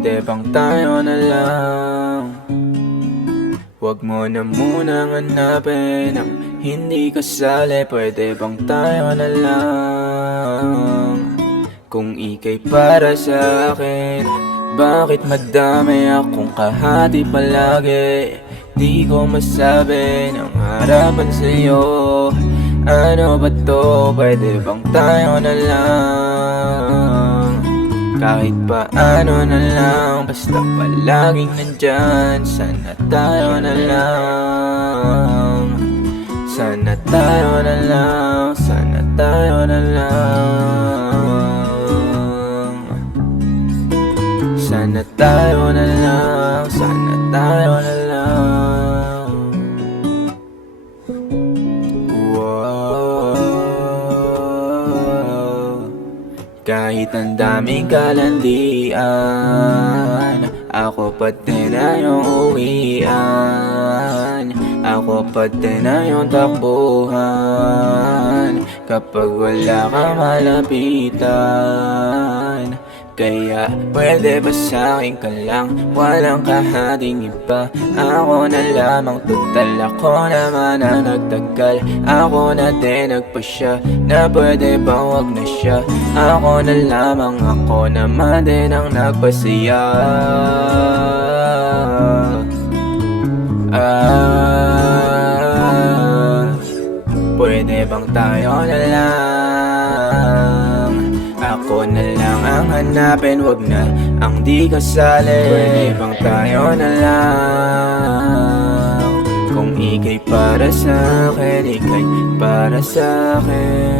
pwede bang tayo na lang? Huwag mo na munang hanapin ang hindi kasali. Pwede bang tayo na lang? Kung ika'y para sa akin, bakit madami akong kahati palagi? Di ko masabi ng harapan sa'yo, ano ba to? Pwede bang tayo na lang? Kahit paano na lang, basta palaging nandyan. Sana tayo na lang. Sana tayo na lang. Sana tayo na lang. Sana tayo na lang. Sana tayo na lang. Kahit ang daming kalandian, ako pa din na yung uwian. Ako pa din na yung takbuhan kapag wala kang malapitan. Kaya pwede ba sa'kin ka lang, walang kahating iba? Ako na lamang, total ako naman ang nagtagal. Ako na din nagpasya na pwede bang wag na siya. Ako na lamang, ako naman din ang nagpasaya. Pwede bang tayo na lang? Ako na lang ang hanapin, wag na ang di kasali. Pwede bang tayo na lang? Kung ika'y para sa'kin, ika'y para sa'kin.